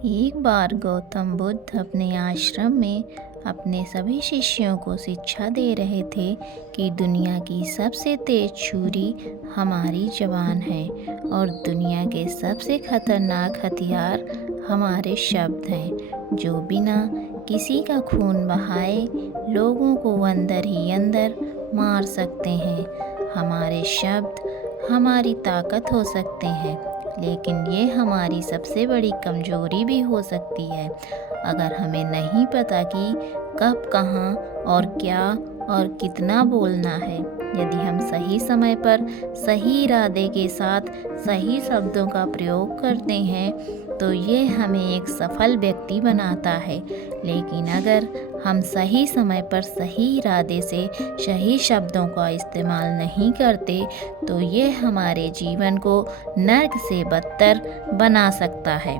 एक बार गौतम बुद्ध अपने आश्रम में अपने सभी शिष्यों को शिक्षा दे रहे थे कि दुनिया की सबसे तेज छुरी हमारी ज़बान है और दुनिया के सबसे खतरनाक हथियार हमारे शब्द हैं, जो बिना किसी का खून बहाए लोगों को अंदर ही अंदर मार सकते हैं। हमारे शब्द हमारी ताकत हो सकते हैं, लेकिन ये हमारी सबसे बड़ी कमजोरी भी हो सकती है अगर हमें नहीं पता कि कब, कहाँ और क्या और कितना बोलना है। यदि हम सही समय पर सही इरादे के साथ सही शब्दों का प्रयोग करते हैं तो ये हमें एक सफल व्यक्ति बनाता है, लेकिन अगर हम सही समय पर सही इरादे से सही शब्दों का इस्तेमाल नहीं करते तो ये हमारे जीवन को नर्क से बदतर बना सकता है।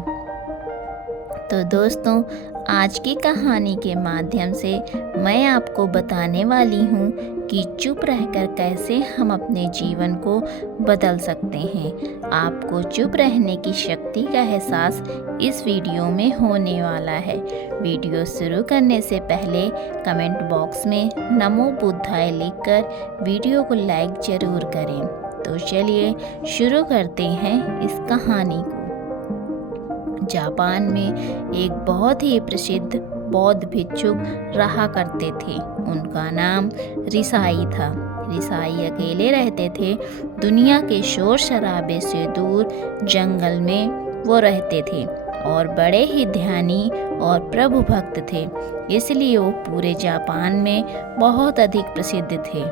तो दोस्तों, आज की कहानी के माध्यम से मैं आपको बताने वाली हूँ कि चुप रहकर कैसे हम अपने जीवन को बदल सकते हैं। आपको चुप रहने की शक्ति का एहसास इस वीडियो में होने वाला है। वीडियो शुरू करने से पहले कमेंट बॉक्स में नमो बुद्धाय लिखकर वीडियो को लाइक ज़रूर करें। तो चलिए शुरू करते हैं इस कहानी को। जापान में एक बहुत ही प्रसिद्ध बौद्ध भिक्षुक रहा करते थे। उनका नाम रिसाई था। रिसाई अकेले रहते थे। दुनिया के शोर शराबे से दूर जंगल में वो रहते थे और बड़े ही ध्यानी और प्रभु भक्त थे, इसलिए वो पूरे जापान में बहुत अधिक प्रसिद्ध थे।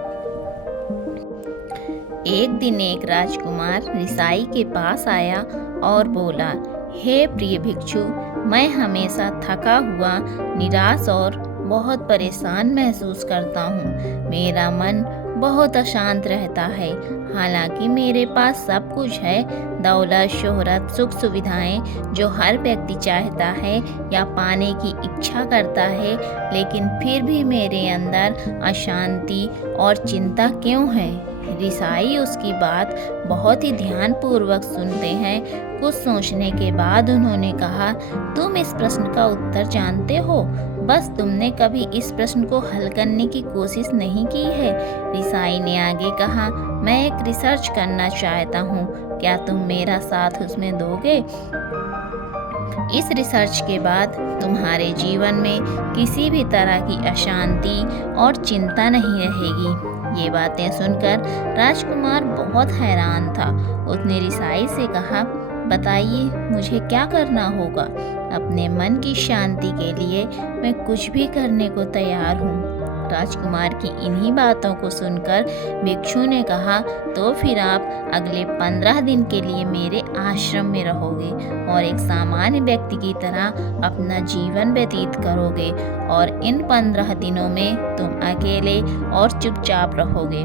एक दिन एक राजकुमार रिसाई के पास आया और बोला, हे प्रिय भिक्षु, मैं हमेशा थका हुआ, निराश और बहुत परेशान महसूस करता हूँ। मेरा मन बहुत अशांत रहता है। हालांकि मेरे पास सब कुछ है, दौलत, शोहरत, सुख सुविधाएं जो हर व्यक्ति चाहता है या पाने की इच्छा करता है, लेकिन फिर भी मेरे अंदर अशांति और चिंता क्यों है? रिसाई उसकी बात बहुत ही ध्यानपूर्वक सुनते हैं। कुछ सोचने के बाद उन्होंने कहा, तुम इस प्रश्न का उत्तर जानते हो, बस तुमने कभी इस प्रश्न को हल करने की कोशिश नहीं की है। रिसाई ने आगे कहा, मैं एक रिसर्च करना चाहता हूँ, क्या तुम मेरा साथ उसमें दोगे? इस रिसर्च के बाद तुम्हारे जीवन में किसी भी तरह की अशांति और चिंता नहीं रहेगी। ये बातें सुनकर राजकुमार बहुत हैरान था। उसने रिसाई से कहा, बताइए मुझे क्या करना होगा? अपने मन की शांति के लिए मैं कुछ भी करने को तैयार हूँ। राजकुमार की इन्हीं बातों को सुनकर भिक्षु ने कहा, तो फिर आप अगले 15 दिन के लिए मेरे आश्रम में रहोगे और एक सामान्य व्यक्ति की तरह अपना जीवन व्यतीत करोगे और इन 15 दिनों में तुम अकेले और चुपचाप रहोगे।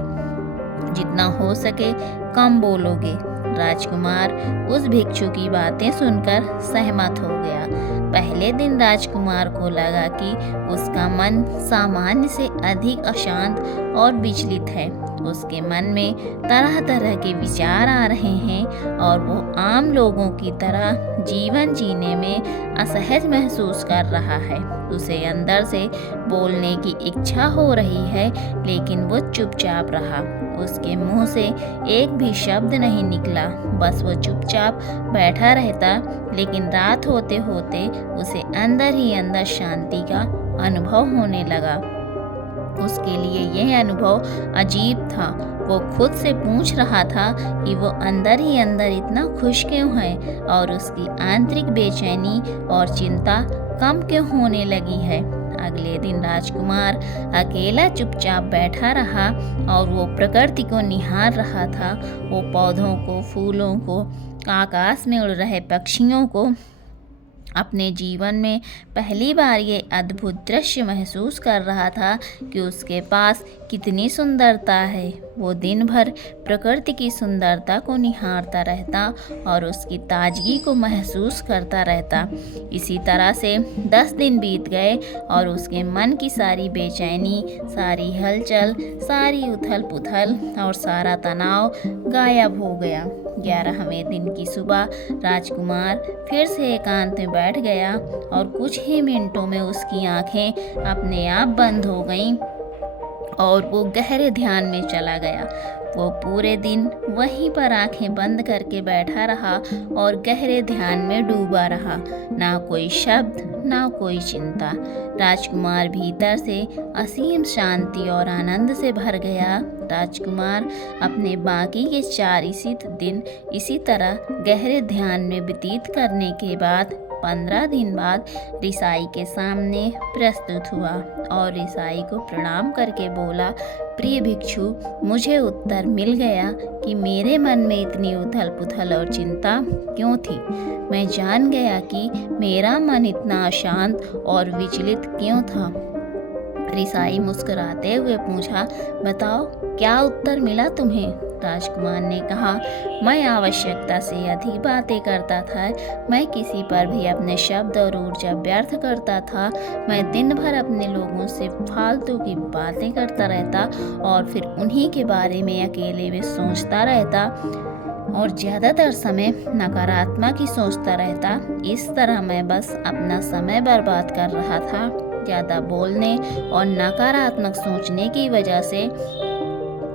जितना हो सके कम बोलोगे। राजकुमार उस भिक्षु की बातें सुनकर सहमत हो गया। पहले दिन राजकुमार को लगा कि उसका मन सामान्य से अधिक अशांत और विचलित है। उसके मन में तरह तरह के विचार आ रहे हैं और वो आम लोगों की तरह जीवन जीने में असहज महसूस कर रहा है। उसे अंदर से बोलने की इच्छा हो रही है, लेकिन वो चुपचाप रहा। उसके मुंह से एक भी शब्द नहीं निकला, बस वो चुपचाप बैठा रहता। लेकिन रात होते होते उसे अंदर ही अंदर शांति का अनुभव होने लगा। उसके लिए यह अनुभव अजीब था। वो खुद से पूछ रहा था कि वो अंदर ही अंदर इतना खुश क्यों है और उसकी आंतरिक बेचैनी और चिंता कम क्यों होने लगी है। अगले दिन राजकुमार अकेला चुपचाप बैठा रहा और वो प्रकृति को निहार रहा था। वो पौधों को, फूलों को, आकाश में उड़ रहे पक्षियों को, अपने जीवन में पहली बार ये अद्भुत दृश्य महसूस कर रहा था कि उसके पास कितनी सुंदरता है। वो दिन भर प्रकृति की सुंदरता को निहारता रहता और उसकी ताजगी को महसूस करता रहता। इसी तरह से 10 दिन बीत गए और उसके मन की सारी बेचैनी, सारी हलचल, सारी उथल पुथल और सारा तनाव गायब हो गया। 11वें दिन की सुबह राजकुमार फिर से एकांत में बैठ गया और कुछ ही मिनटों में उसकी आंखें अपने आप बंद हो गईं और वो गहरे ध्यान में चला गया। वो पूरे दिन वहीं पर आंखें बंद करके बैठा रहा और गहरे ध्यान में डूबा रहा। ना कोई शब्द, ना कोई चिंता। राजकुमार भीतर से असीम शांति और आनंद से भर गया। राजकुमार अपने बाकी के 4 इसी दिन इसी तरह गहरे ध्यान में व्यतीत करने के बाद 15 दिन बाद रिसाई के सामने प्रस्तुत हुआ और रिसाई को प्रणाम करके बोला, प्रिय भिक्षु, मुझे उत्तर मिल गया कि मेरे मन में इतनी उथल पुथल और चिंता क्यों थी। मैं जान गया कि मेरा मन इतना अशांत और विचलित क्यों था। रिसाई मुस्कुराते हुए पूछा, बताओ क्या उत्तर मिला तुम्हें? राजकुमार ने कहा, मैं आवश्यकता से अधिक बातें करता था। मैं किसी पर भी अपने शब्द और ऊर्जा व्यर्थ करता था। मैं दिन भर अपने लोगों से फालतू की बातें करता रहता और फिर उन्हीं के बारे में अकेले में सोचता रहता और ज़्यादातर समय नकारात्मक ही सोचता रहता। इस तरह मैं बस अपना समय बर्बाद कर रहा था। ज़्यादा बोलने और नकारात्मक सोचने की वजह से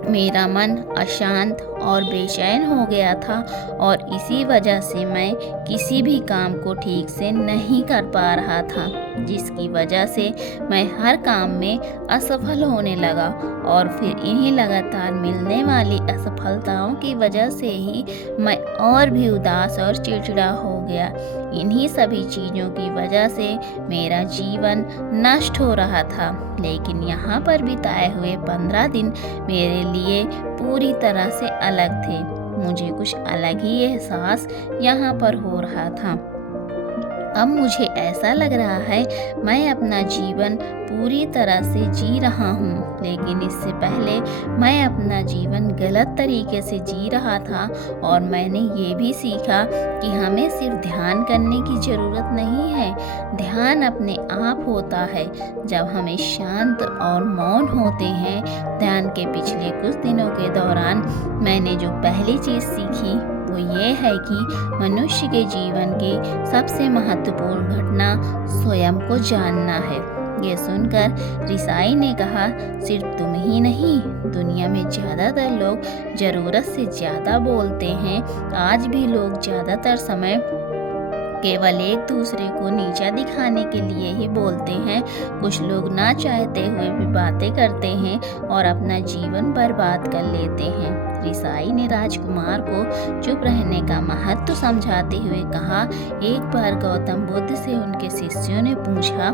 मेरा मन अशांत और बेचैन हो गया था और इसी वजह से मैं किसी भी काम को ठीक से नहीं कर पा रहा था, जिसकी वजह से मैं हर काम में असफल होने लगा और फिर इन्हीं लगातार मिलने वाली असफलताओं की वजह से ही मैं और भी उदास और चिड़चिड़ा हो गया। इन्हीं सभी चीज़ों की वजह से मेरा जीवन नष्ट हो रहा था। लेकिन यहाँ पर बिताए हुए 15 दिन मेरे लिए पूरी तरह से अलग थे। मुझे कुछ अलग ही एहसास यहाँ पर हो रहा था। अब मुझे ऐसा लग रहा है मैं अपना जीवन पूरी तरह से जी रहा हूँ, लेकिन इससे पहले मैं अपना जीवन गलत तरीके से जी रहा था। और मैंने ये भी सीखा कि हमें सिर्फ ध्यान करने की ज़रूरत नहीं है। ध्यान अपने आप होता है जब हमें शांत और मौन होते हैं। ध्यान के पिछले कुछ दिनों के दौरान मैंने जो पहली चीज़ सीखी वो ये है कि मनुष्य के जीवन की सबसे महत्वपूर्ण घटना स्वयं को जानना है। ये सुनकर रिसाई ने कहा, सिर्फ तुम ही नहीं, दुनिया में ज़्यादातर लोग ज़रूरत से ज़्यादा बोलते हैं। आज भी लोग ज़्यादातर समय केवल एक दूसरे को नीचा दिखाने के लिए ही बोलते हैं। कुछ लोग ना चाहते हुए भी बातें करते हैं और अपना जीवन बर्बाद कर लेते हैं। रिसाई ने राजकुमार को चुप रहने का महत्व समझाते हुए कहा, एक बार गौतम बुद्ध से उनके शिष्यों ने पूछा,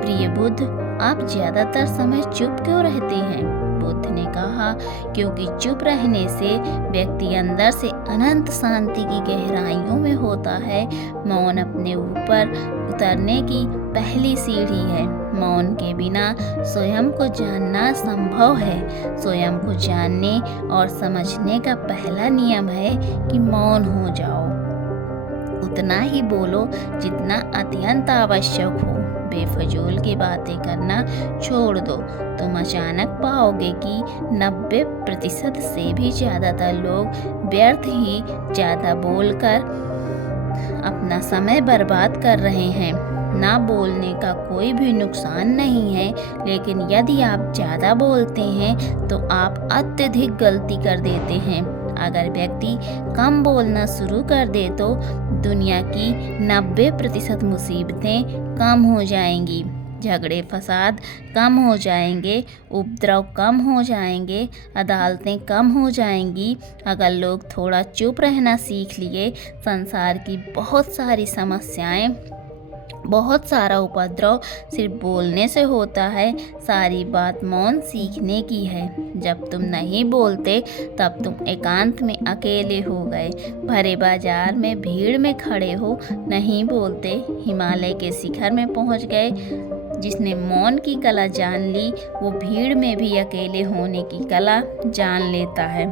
प्रिय बुद्ध, आप ज़्यादातर समय चुप क्यों रहते हैं? बुद्ध ने कहा, क्योंकि चुप रहने से व्यक्ति अंदर से अनंत शांति की गहराइयों में होता है। मौन अपने ऊपर उतरने की पहली सीढ़ी है। मौन के बिना स्वयं को जानना संभव है। स्वयं को जानने और समझने का पहला नियम है कि मौन हो जाओ। उतना ही बोलो जितना अत्यंत आवश्यक हो। बेफजूल की बातें करना छोड़ दो। तुम अचानक पाओगे कि 90% से भी ज़्यादातर लोग व्यर्थ ही ज़्यादा बोलकर अपना समय बर्बाद कर रहे हैं। ना बोलने का कोई भी नुकसान नहीं है, लेकिन यदि आप ज़्यादा बोलते हैं तो आप अत्यधिक गलती कर देते हैं। अगर व्यक्ति कम बोलना शुरू कर दे तो दुनिया की 90% मुसीबतें कम हो जाएंगी, झगड़े फसाद कम हो जाएंगे, उपद्रव कम हो जाएंगे, अदालतें कम हो जाएंगी। अगर लोग थोड़ा चुप रहना सीख लिए, संसार की बहुत सारी समस्याएं, बहुत सारा उपद्रव सिर्फ बोलने से होता है। सारी बात मौन सीखने की है। जब तुम नहीं बोलते तब तुम एकांत में अकेले हो गए, भरे बाजार में भीड़ में खड़े हो, नहीं बोलते, हिमालय के शिखर में पहुंच गए, जिसने मौन की कला जान ली वो भीड़ में भी अकेले होने की कला जान लेता है।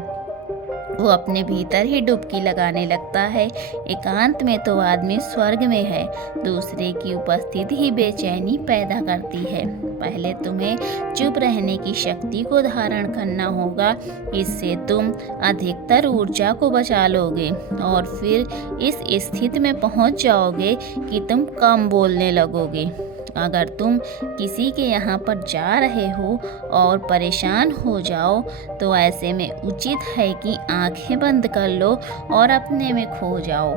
वो अपने भीतर ही डुबकी लगाने लगता है। एकांत में तो आदमी स्वर्ग में है, दूसरे की उपस्थिति ही बेचैनी पैदा करती है। पहले तुम्हें चुप रहने की शक्ति को धारण करना होगा, इससे तुम अधिकतर ऊर्जा को बचा लोगे और फिर इस स्थिति में पहुंच जाओगे कि तुम कम बोलने लगोगे। अगर तुम किसी के यहाँ पर जा रहे हो और परेशान हो जाओ तो ऐसे में उचित है कि आंखें बंद कर लो और अपने में खो जाओ।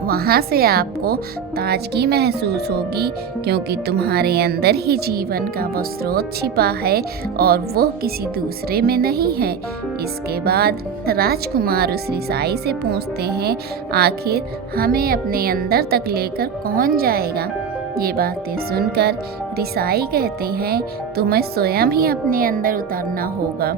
वहाँ से आपको ताजगी महसूस होगी, क्योंकि तुम्हारे अंदर ही जीवन का वो स्रोत छिपा है और वो किसी दूसरे में नहीं है। इसके बाद राजकुमार उस रिसाई से पूछते हैं, आखिर हमें अपने अंदर तक लेकर कौन जाएगा? ये बातें सुनकर रिसाई कहते हैं, तुम्हें स्वयं ही अपने अंदर उतरना होगा,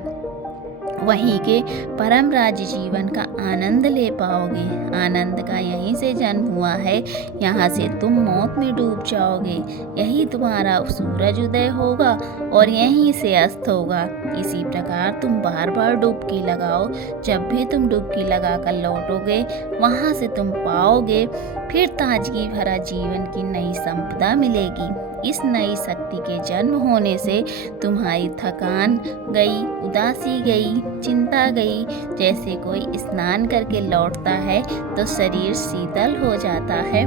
वहीं के परम राज्य जीवन का आनंद ले पाओगे। आनंद का यहीं से जन्म हुआ है, यहाँ से तुम मौत में डूब जाओगे। यही तुम्हारा सूरज उदय होगा और यहीं से अस्त होगा। इसी प्रकार तुम बार बार डुबकी लगाओ। जब भी तुम डुबकी लगाकर लौटोगे वहाँ से तुम पाओगे फिर ताजगी भरा जीवन की नई संपदा मिलेगी। इस नई शक्ति के जन्म होने से तुम्हारी थकान गई, उदासी गई, चिंता गई। जैसे कोई स्नान करके लौटता है तो शरीर शीतल हो जाता है,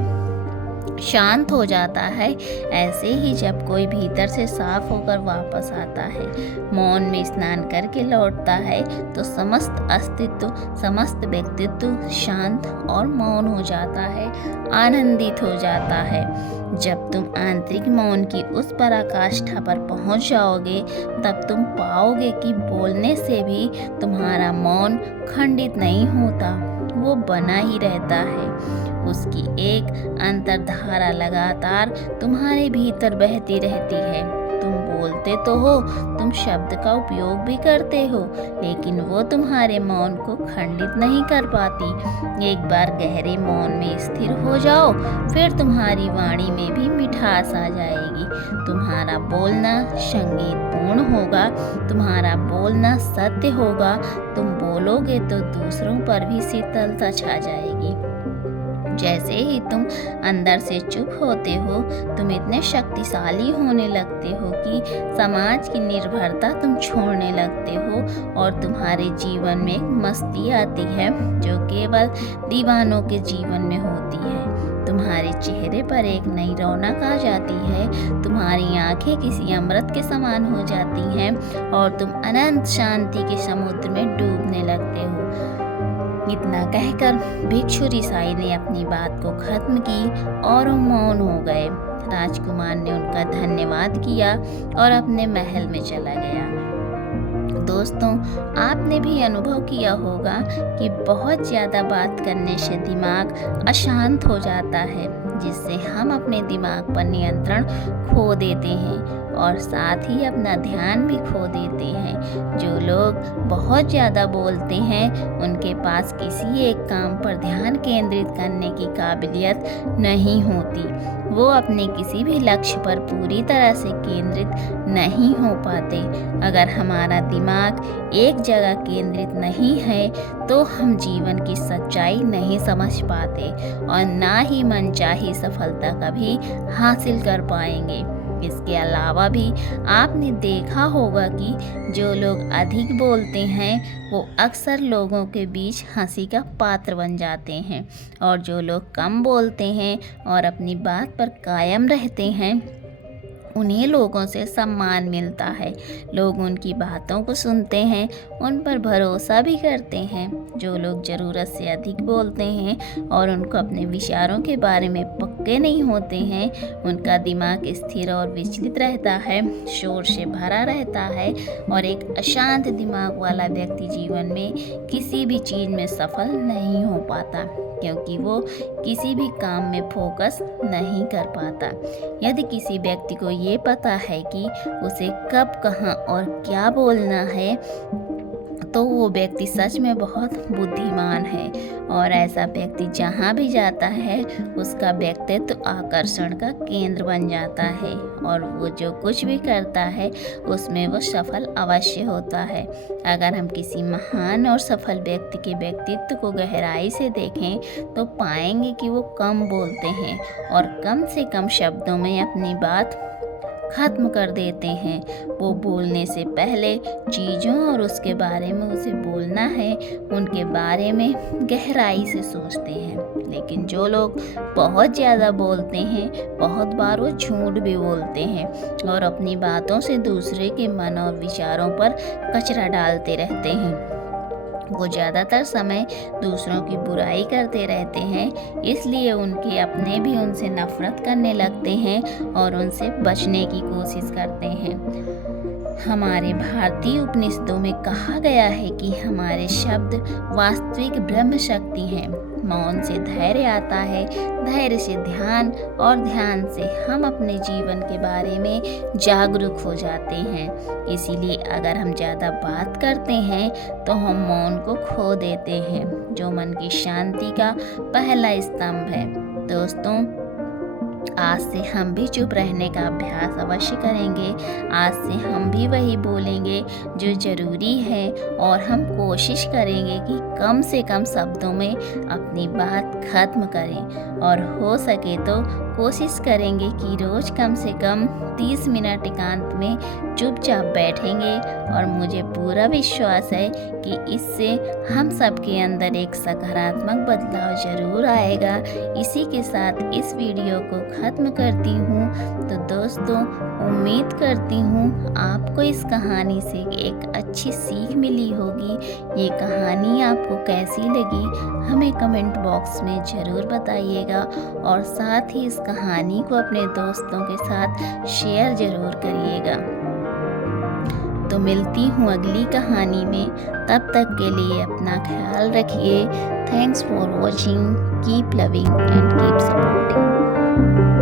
शांत हो जाता है, ऐसे ही जब कोई भीतर से साफ होकर वापस आता है, मौन में स्नान करके लौटता है, तो समस्त अस्तित्व, समस्त व्यक्तित्व शांत और मौन हो जाता है, आनंदित हो जाता है। जब तुम आंतरिक मौन की उस पराकाष्ठा पर पहुंच जाओगे तब तुम पाओगे कि बोलने से भी तुम्हारा मौन खंडित नहीं होता, वो बना ही रहता है। उसकी एक अंतर्धारा लगातार तुम्हारे भीतर बहती रहती है। तुम बोलते तो हो, तुम शब्द का उपयोग भी करते हो, लेकिन वो तुम्हारे मौन को खंडित नहीं कर पाती। एक बार गहरे मौन में स्थिर हो जाओ, फिर तुम्हारी वाणी में भी मिठास आ जाएगी। तुम्हारा बोलना संगीतपूर्ण होगा, तुम्हारा बोलना सत्य होगा। तुम बोलोगे तो दूसरों पर भी शीतलता छा जाएगी। जैसे ही तुम अंदर से चुप होते हो, तुम इतने शक्तिशाली होने लगते हो कि समाज की निर्भरता तुम छोड़ने लगते हो और तुम्हारे जीवन में एक मस्ती आती है जो केवल दीवानों के जीवन में होती है। तुम्हारे चेहरे पर एक नई रौनक आ जाती है, तुम्हारी आंखें किसी अमृत के समान हो जाती हैं और तुम अनंत शांति के समुद्र में डूबने लगते हो। इतना कहकर भिक्षु रिसाई ने अपनी बात को खत्म की और वो मौन हो गए। राजकुमार ने उनका धन्यवाद किया और अपने महल में चला गया। दोस्तों, आपने भी अनुभव किया होगा कि बहुत ज़्यादा बात करने से दिमाग अशांत हो जाता है, जिससे हम अपने दिमाग पर नियंत्रण खो देते हैं और साथ ही अपना ध्यान भी खो देते हैं। जो लोग बहुत ज़्यादा बोलते हैं उनके पास किसी एक काम पर ध्यान केंद्रित करने की काबिलियत नहीं होती। वो अपने किसी भी लक्ष्य पर पूरी तरह से केंद्रित नहीं हो पाते। अगर हमारा दिमाग एक जगह केंद्रित नहीं है तो हम जीवन की सच्चाई नहीं समझ पाते और ना ही मनचाही सफलता कभी हासिल कर पाएंगे। इसके अलावा भी आपने देखा होगा कि जो लोग अधिक बोलते हैं वो अक्सर लोगों के बीच हंसी का पात्र बन जाते हैं और जो लोग कम बोलते हैं और अपनी बात पर कायम रहते हैं उन्हीं लोगों से सम्मान मिलता है। लोग उनकी बातों को सुनते हैं, उन पर भरोसा भी करते हैं। जो लोग ज़रूरत से अधिक बोलते हैं और उनको अपने विचारों के बारे में पक्के नहीं होते हैं, उनका दिमाग स्थिर और विचलित रहता है, शोर से भरा रहता है और एक अशांत दिमाग वाला व्यक्ति जीवन में किसी भी चीज़ में सफल नहीं हो पाता, क्योंकि वो किसी भी काम में फोकस नहीं कर पाता। यदि किसी व्यक्ति को ये पता है कि उसे कब, कहाँ और क्या बोलना है, तो वो व्यक्ति सच में बहुत बुद्धिमान है और ऐसा व्यक्ति जहाँ भी जाता है उसका व्यक्तित्व आकर्षण का केंद्र बन जाता है और वो जो कुछ भी करता है उसमें वो सफल अवश्य होता है। अगर हम किसी महान और सफल व्यक्ति के व्यक्तित्व को गहराई से देखें तो पाएंगे कि वो कम बोलते हैं और कम से कम शब्दों में अपनी बात खत्म कर देते हैं। वो बोलने से पहले चीज़ों और उसके बारे में उसे बोलना है उनके बारे में गहराई से सोचते हैं। लेकिन जो लोग बहुत ज़्यादा बोलते हैं बहुत बार वो झूठ भी बोलते हैं और अपनी बातों से दूसरे के मन और विचारों पर कचरा डालते रहते हैं। वो ज़्यादातर समय दूसरों की बुराई करते रहते हैं, इसलिए उनके अपने भी उनसे नफरत करने लगते हैं और उनसे बचने की कोशिश करते हैं। हमारे भारतीय उपनिषदों में कहा गया है कि हमारे शब्द वास्तविक ब्रह्म शक्ति हैं। मौन से धैर्य आता है, धैर्य से ध्यान और ध्यान से हम अपने जीवन के बारे में जागरूक हो जाते हैं। इसीलिए अगर हम ज़्यादा बात करते हैं तो हम मौन को खो देते हैं, जो मन की शांति का पहला स्तंभ है। दोस्तों, आज से हम भी चुप रहने का अभ्यास अवश्य करेंगे। आज से हम भी वही बोलेंगे जो ज़रूरी है और हम कोशिश करेंगे कि कम से कम शब्दों में अपनी बात खत्म करें और हो सके तो कोशिश करेंगे कि रोज़ कम से कम 30 मिनट एकांत में चुपचाप बैठेंगे और मुझे पूरा विश्वास है कि इससे हम सबके अंदर एक सकारात्मक बदलाव ज़रूर आएगा। इसी के साथ इस वीडियो को ख़त्म करती हूँ। तो दोस्तों, उम्मीद करती हूँ आपको इस कहानी से एक अच्छी सीख मिली होगी। ये कहानी आपको कैसी लगी हमें कमेंट बॉक्स में ज़रूर बताइएगा और साथ ही इस कहानी को अपने दोस्तों के साथ शेयर ज़रूर करिएगा। तो मिलती हूँ अगली कहानी में, तब तक के लिए अपना ख्याल रखिए। Thanks for watching, keep loving and keep supporting.